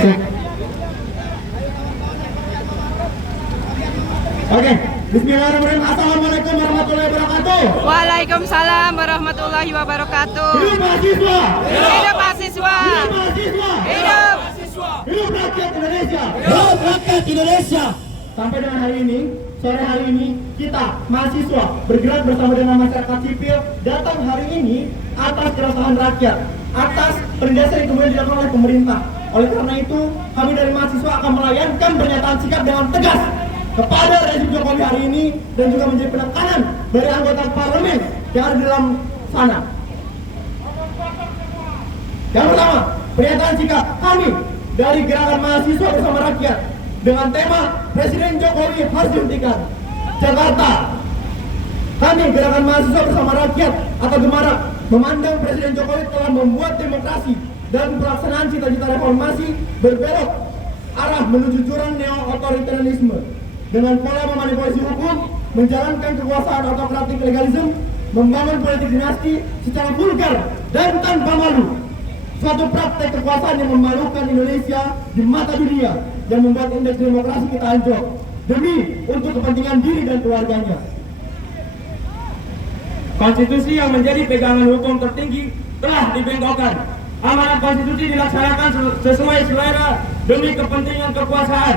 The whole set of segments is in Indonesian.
Oke, bismillahirrahmanirrahim. Assalamualaikum warahmatullahi wabarakatuh. Waalaikumsalam warahmatullahi wabarakatuh. Hidup mahasiswa. Hidup mahasiswa. Hidup mahasiswa. Hidup. Hidup rakyat Indonesia. Hidup rakyat Indonesia. Sampai dengan hari ini, sore hari ini, kita mahasiswa bergerak bersama dengan masyarakat sipil datang hari ini atas keresahan rakyat, atas penindasan yang kemudian dilakukan oleh pemerintah. Oleh karena itu, kami dari mahasiswa akan melayangkan pernyataan sikap dengan tegas kepada rezim Jokowi hari ini dan juga menjadi penekanan dari anggota parlemen yang ada di dalam sana. Yang pertama, pernyataan sikap kami dari gerakan mahasiswa bersama rakyat dengan tema Presiden Jokowi harus dihentikan. Jakarta. Kami gerakan mahasiswa bersama rakyat atau Gemarak memandang Presiden Jokowi telah membuat demokrasi dan pelaksanaan cita-cita reformasi berbelok arah menuju jurang neo-otoritarianisme dengan pola memanipulasi hukum, menjalankan kekuasaan autokratik legalisme, membangun politik dinasti secara vulgar dan tanpa malu. Suatu praktek kekuasaan yang memalukan Indonesia di mata dunia yang membuat indeks demokrasi kita anjlok demi untuk kepentingan diri dan keluarganya. Konstitusi yang menjadi pegangan hukum tertinggi telah dibengkokkan. Amanat konstitusi dilaksanakan sesuai selera demi kepentingan kekuasaan.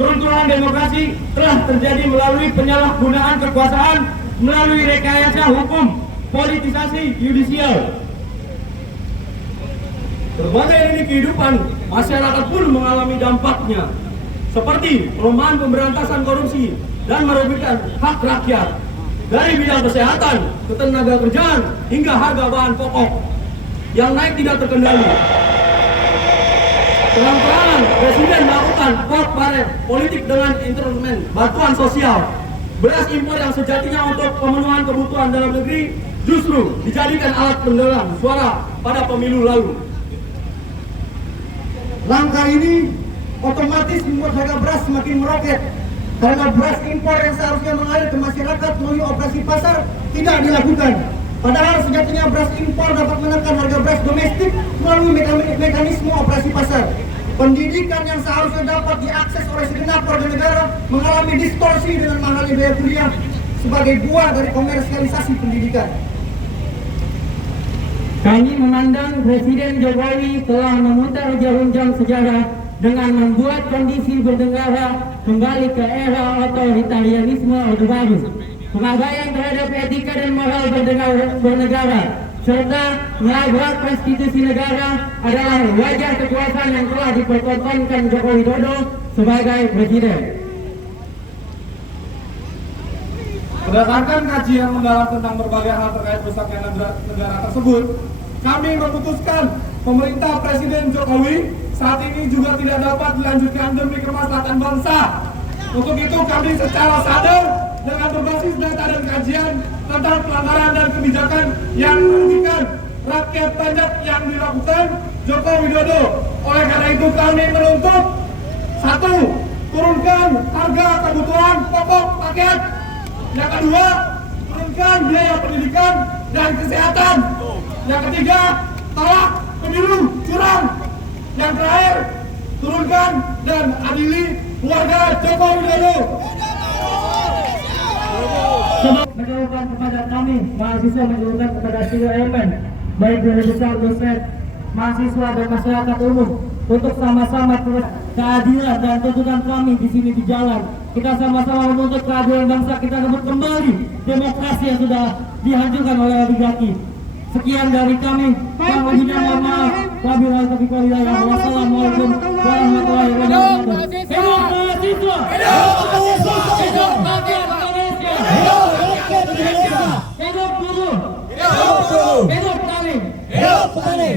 Keruntuhan demokrasi telah terjadi melalui penyalahgunaan kekuasaan, melalui rekayasa hukum, politisasi yudisial. Berbagai lini kehidupan masyarakat pun mengalami dampaknya, seperti pelemahan pemberantasan korupsi dan merugikan hak rakyat. Dari bidang kesehatan, ketenaga kerjaan, hingga harga bahan pokok yang naik tidak terkendali. Terang-terangan Presiden melakukan vote barter politik dengan instrumen bantuan sosial. Beras impor yang sejatinya untuk pemenuhan kebutuhan dalam negeri justru dijadikan alat pendulang suara pada pemilu lalu. Langkah ini otomatis membuat harga beras semakin meroket karena beras impor yang seharusnya mengalir ke masyarakat melalui operasi pasar tidak dilakukan. Padahal sejatinya beras impor dapat menekan harga beras domestik melalui mekanisme operasi pasar. Pendidikan yang seharusnya dapat diakses oleh segenap warga negara mengalami distorsi dengan mahalnya biaya kuliah sebagai buah dari komersialisasi pendidikan. Kami memandang Presiden Jokowi telah memutar jarum-jam sejarah dengan membuat kondisi bernegara kembali ke era otoritarianisme Orde Baru. Pengabaian terhadap etika dan moral bernegara serta melabrak konstitusi negara adalah wajah kekuasaan yang telah dipertontonkan Joko Widodo sebagai presiden. Berdasarkan kajian mendalam tentang berbagai hal terkait rusaknya negara tersebut, kami memutuskan pemerintah Presiden Jokowi saat ini juga tidak dapat dilanjutkan demi kemaslahatan bangsa. Untuk itu kami secara sadar dengan berbasis data dan kajian tentang pelanggaran dan kebijakan yang merugikan rakyat banyak yang dilakukan Joko Widodo. Oleh karena itu kami menuntut: 1. Turunkan harga kebutuhan pokok rakyat. Yang kedua, turunkan biaya pendidikan dan kesehatan. Yang ketiga, tolak pemilu curang. Yang terakhir, turunkan dan adili keluarga Joko Widodo. Menyerukan kepada kami, mahasiswa menyerukan kepada seluruh elemen, baik dari besar dosen, mahasiswa dan masyarakat umum, untuk sama-sama keadilan dan tuntutan kami di sini di jalan. Kita sama-sama menuntut keadilan bangsa kita, rebut kembali demokrasi yang sudah dihancurkan oleh oligarki. Sekian dari kami. Mohon maaf. Wabillahi taufiq wal hidayah. Wassalamualaikum warahmatullahi wabarakatuh. Hidup mahasiswa. Hidup mahasiswa. Hidup rakyat Indonesia. Hidup rakyat Indonesia. Hidup buruh. Hidup buruh. Hidup petani. Hidup petani.